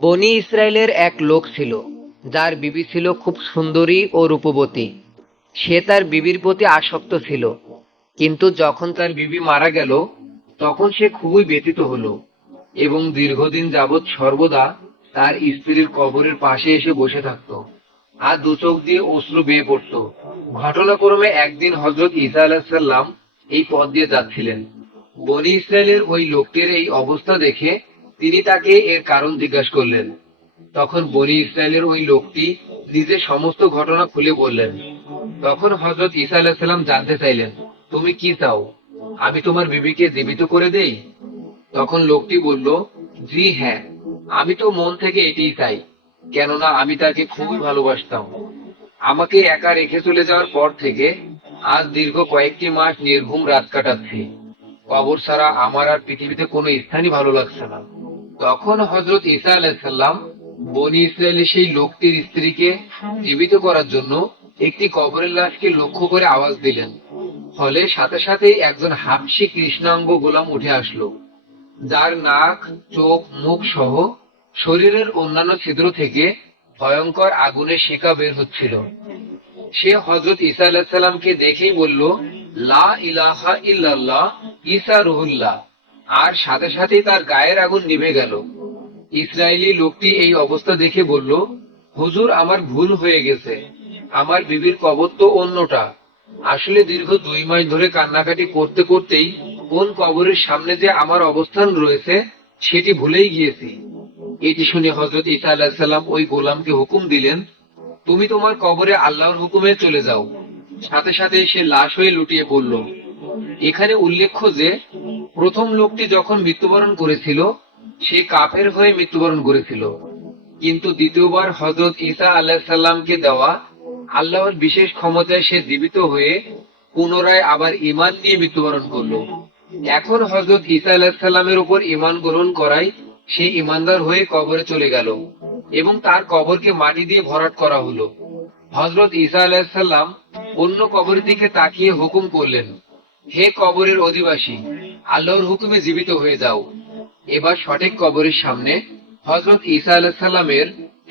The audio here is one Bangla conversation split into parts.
বনি ইসরায়েলের এক লোক ছিল, যার বিবি ছিল খুব সুন্দরী ও রূপবতী। সে তার বিবির প্রতি আসক্ত ছিল, কিন্তু যখন তার বিবি মারা গেল, তখন সে খুবই ব্যথিত হলো এবং দীর্ঘদিন যাবৎ সর্বদা তার স্ত্রীর কবরের পাশে এসে বসে থাকতো আর দু চোখ দিয়ে অশ্রু বেয়ে পড়তো। ঘটনাক্রমে একদিন হজরত ঈসা আলাহিসাল্লাম এই পথ দিয়ে যাচ্ছিলেন। বনি ইসরায়েলের ওই লোকটির এই অবস্থা দেখে তিনি তাকে এর কারণ জিজ্ঞাসা করলেন। তখন বনি ইসরায়েলের ওই লোকটি নিজের সমস্ত ঘটনা খুলে বললেন। তখন হজরত ঈসা আলাহিসাল্লাম জানতে চাইলেন, তুমি কি চাও? আমি তোমার বিবিকে জীবিত করে দেই? তখন লোকটি বলল, জি হ্যাঁ আমি তো মন থেকে এটিই চাই, কেননা আমি তাকে খুবই ভালোবাসতাম। আমাকে একা রেখে চলে যাওয়ার পর থেকে আজ দীর্ঘ কয়েকটি মাস নির্ঘুম রাত কাটাচ্ছি। কবর ছাড়া আমার আর পৃথিবীতে কোনো স্থানই ভালো লাগছে না। তখন হজরত ঈসা আলাইসাল্লাম বনি ইসরায়েলের সেই লোকটির স্ত্রীকে জীবিত করার জন্য একটি কবরের লাশকে লক্ষ্য করে আওয়াজ দিলেন। ফলে সাথে সাথেই একজন হাবসি কৃষ্ণাঙ্গ গোলাম উঠে আসলো, যার নাক, চোখ, মুখ সহ শরীরের অন্যান্য ছিদ্র থেকে ভয়ঙ্কর আগুনের শিকা বের হচ্ছিল। সে হজরত ঈসা আলাহিসাল্লামকে দেখেই বলল, লা ইলাহা ইল্লাল্লাহ ইসা রুহুল্লাহ। আর সাথে সাথেই তার গায়ের আগুন নিভে গেল। ইসরায়েলি লোকটি এই অবস্থা দেখে বলল, হুজুর, আমার ভুল হয়ে গেছে। আমার বিবির কবর তো অন্যটা। আসলে দীর্ঘ দুই মাস ধরে কান্নাকাটি করতে করতেই কোন কবরের সামনে যে আমার অবস্থান রয়েছে, সেটি ভুলেই গিয়েছি। এটি শুনে হজরত ঈসা আলাহিসাল্লাম ওই গোলামকে হুকুম দিলেন, তুমি তোমার কবরে আল্লাহর হুকুমে চলে যাও। সাথে সাথে সে লাশ হয়ে লুটিয়ে পড়ল। এখানে উল্লেখ্য যে প্রথম লোকটি যখন মৃত্যুবরণ করেছিল, সে কাফের হয়ে মৃত্যুবরণ করেছিল। কিন্তু দ্বিতীয়বার হজরত ঈসা আলাহিসাল্লামকে দেওয়া আল্লাহর বিশেষ ক্ষমতায় সে জীবিত হয়ে পুনরায় আবার ইমান নিয়ে মৃত্যুবরণ করল। এখন হজরত ঈসা আলাহিসাল্লামের উপর ইমান গ্রহণ করায় সে ইমানদার হয়ে কবরে চলে গেল এবং তার কবরকে মাটি দিয়ে ভরাট করা হলো। হজরত ঈসা আলাহিসাল্লাম অন্য কবরের দিকে তাকিয়ে হুকুম করলেন, হে কবরের অধিবাসী আল্লাহর হুকুমে জীবিত হয়ে যাও। এবার সঠিক কবরের সামনে হজরত ঈসা আলাহিসাল্লামের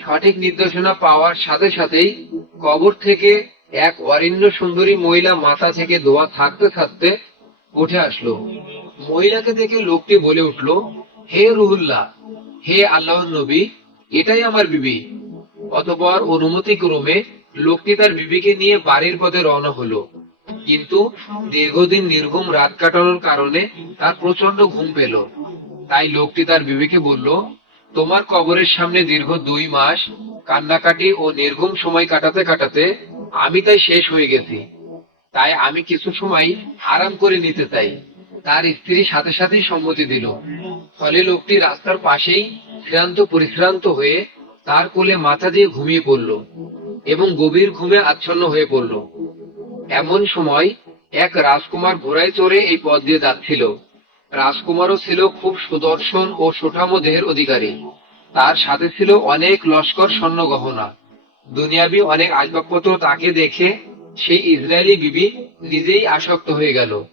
সঠিক নির্দেশনা পাওয়ার সাথে সাথেই কবর থেকে এক অরিন্য সুন্দরী মহিলা মাথা থেকে দোয়া থাকতে থাকতে উঠে আসলো। মহিলাকে দেখে লোকটি বলে উঠল, হে রুহুল্লাহ, হে আল্লাহর নবী, এটাই আমার বিবি। অতপর অনুমতি ক্রমে লোকটি তার বিবিকে নিয়ে বাড়ির পথে রওনা হলো। কিন্তু দীর্ঘদিন নির্ঘুম রাত কাটানোর কারণে তার প্রচণ্ড ঘুম পেল। তাই লোকটি তার বিবিকে বলল, তোমার কবরের সামনে দীর্ঘ দুই মাস কান্নাকাটি ও নির্ঘুম সময় কাটাতে কাটাতে আমি তাই শেষ হয়ে গেছি। তাই আমি কিছু সময় আরাম করে নিতে চাই। তার স্ত্রী সাথে সাথেই সম্মতি দিল। ফলে লোকটি রাস্তার পাশেই শ্রান্ত পরিশ্রান্ত হয়ে তার কোলে মাথা দিয়ে ঘুমিয়ে পড়ল এবং গভীর ঘুমে আচ্ছন্ন হয়ে পড়ল। এমন সময় এক রাজকুমার ঘোড়ায় চড়ে এই পথ দিয়ে যাচ্ছিল। রাজকুমারও ছিল খুব সুদর্শন ও সুঠাম দেহের অধিকারী। তার সাথে ছিল অনেক লস্কর স্বর্ণ গহনা দুনিয়াবি অনেক আসবাবপত্র তাকে দেখে সেই ইসরায়েলি বিবি নিজেই আসক্ত হয়ে গেল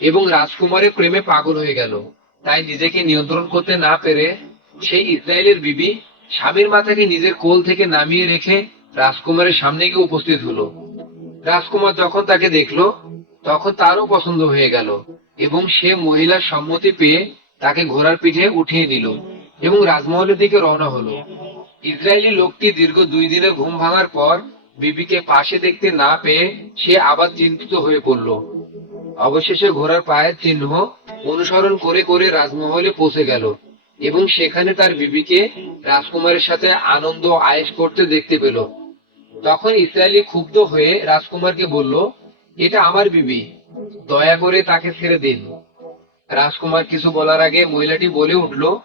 এবং রাজকুমারের প্রেমে পাগল হয়ে গেল। তাই নিজেকে নিয়ন্ত্রণ করতে না পেরে সেই ইসরায়েলের বিবি স্বামীর মাথাকে নিজের কোল থেকে নামিয়ে রেখে রাজকুমারের সামনে গিয়ে উপস্থিত হলো। রাজকুমার যখন তাকে দেখল, তখন তারও পছন্দ হয়ে গেল এবং সে মহিলার সম্মতি পেয়ে তাকে ঘোড়ার পিঠে উঠিয়ে নিল এবং রাজমহলের দিকে রওনা হলো। ইসরায়েলি লোকটি দীর্ঘ দুই দিনের ঘুম ভাঙার পর বিবিকে পাশে দেখতে না পেয়ে সে আবার চিন্তিত হয়ে পড়ল। অবশেষে ঘোড়ার পায়ের চিহ্ন অনুসরণ করে করে রাজমহলে পৌঁছে গেল এবং সেখানে তার বিবিকে রাজকুমারের সাথে আনন্দ আয়েশ করতে দেখতে পেল। তখন ইসরায়েলি ক্ষুব্ধ হয়ে রাজকুমারকে বলল, এটা আমার বিবি। দয়া করে তাকে ছেড়ে দিন। রাজকুমার কিছু বলার আগে মহিলাটি বলে উঠল,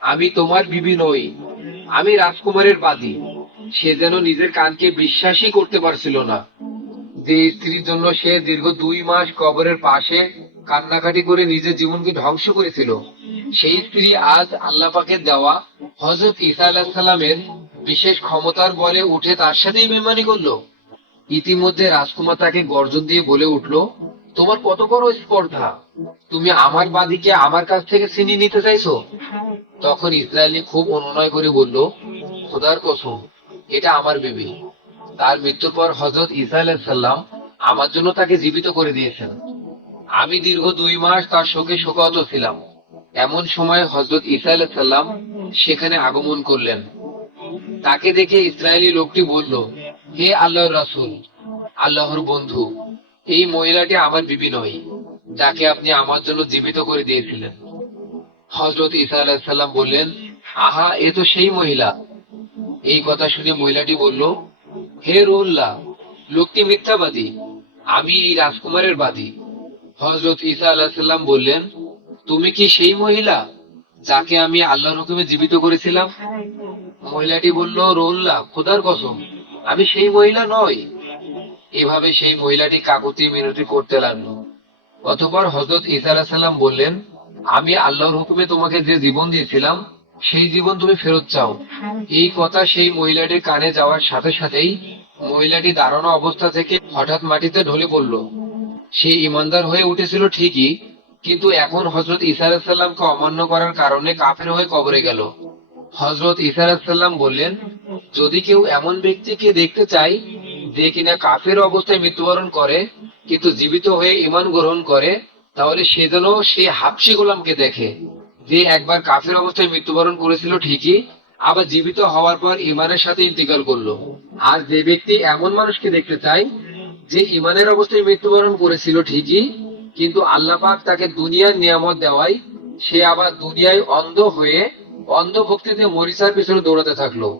আমি তোমার বিবি নই। আমি রাজকুমারের বাদী। সে যেন নিজের কানকে বিশ্বাসই করতে পারছিল না। যে স্ত্রীর জন্য সে দীর্ঘ দুই মাস কবরের পাশে কান্নাকাটি করে নিজের জীবনকে ধ্বংস করেছিল, সেই স্ত্রী আজ আল্লাহ পাকের দেওয়া হজরত ঈসা আলাহ সালামের বিশেষ ক্ষমতার বলে উঠে তার সাথেই বেমানি করল। ইতিমধ্যে রাজকুমার তাকে গর্জন দিয়ে বলে উঠল, তোমার কত বড় স্পর্ধা। তুমি আমার বাদীকে আমার কাছ থেকে ছিনিয়ে নিতে চাইছো? তখন ইসরায়েলি খুব অনুনয় করে বলল, খোদার কসম, এটা আমার বেবি। তার মৃত্যুর পর হজরত ঈসা আলাইসাল্লাম আমার জন্য তাকে জীবিত করে দিয়েছেন। আমি দীর্ঘ দুই মাস তার শোকে শোকাহত ছিলাম। এমন সময় হজরত ঈসা আলাইসাল্লাম সেখানে আগমন করলেন। তাকে দেখে ইসরায়েলি লোকটি বলল, হে আল্লাহর রাসূল, আল্লাহর বন্ধু, এই মহিলাটি আমার বিবি নয়, যাকে আপনি আমার জন্য জীবিত করে দিয়েছিলেন। হজরত ঈসা আলাইসাল্লাম বললেন, আহা, এ তো সেই মহিলা। এই কথা শুনে মহিলাটি বলল, হে রোল্লাহ লোকটি মিথ্যাবাদী, আমি এই রাজকুমারের বাদী। হজরত ঈসা আলাহিসাল্লাম বললেন, তুমি কি সেই মহিলা, যাকে আমি আল্লাহর হুকুমে জীবিত করেছিলাম? মহিলাটি বলল, রোল্লাহ, খোদার কসম, আমি সেই মহিলা নই। এভাবে সেই মহিলাটি কাকুতি মিনতি করতে লাগল। অতঃপর হজরত ঈসা আলাহিসাল্লাম বললেন, আমি আল্লাহর হুকুমে তোমাকে যে জীবন দিয়েছিলাম, সেই জীবন তুমি ফেরত চাও। এই কথা সেই মহিলাটির কানে যাওয়ার সাথে সাথেই মহিলাটি দাঁড়ানো অবস্থা থেকে হঠাৎ মাটিতে ঢলে পড়ল। সে ইমানদার হয়ে উঠেছিল ঠিকই, কিন্তু এখন হজরত ঈসা আলাহিসাল্লামকে অমান্য করার কারণে কাফের হয়ে কবরে গেল। হজরত আলাহিসাল্লাম বললেন, যদি কেউ এমন ব্যক্তিকে দেখতে চায়, যে কিনা কাফের অবস্থায় মৃত্যুবরণ করে, কিন্তু জীবিত হয়ে ইমান গ্রহণ করে, তাহলে সে যেন সে হাফসি গোলামকে দেখে, যে একবার কাফের অবস্থায় মৃত্যুবরণ করেছিল ঠিকই, আবার জীবিত হওয়ার পর ইমানের সাথে ইন্তিকাল করল। আর যে ব্যক্তি এমন মানুষকে দেখতে চায়, যে ইমানের অবস্থায় মৃত্যুবরণ করেছিল ঠিকই, কিন্তু আল্লাহ পাক তাকে দুনিয়ার নিয়ামত দেওয়ায়, সে আবার দুনিয়ায় অন্ধ হয়ে অন্ধ ভক্তিতে মরিচার পিছনে দৌড়াতে থাকল।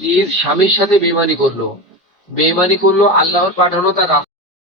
নিজ স্বামীর সাথে বেমানি করল। বেমানি করল আল্লাহর পাঠানো তার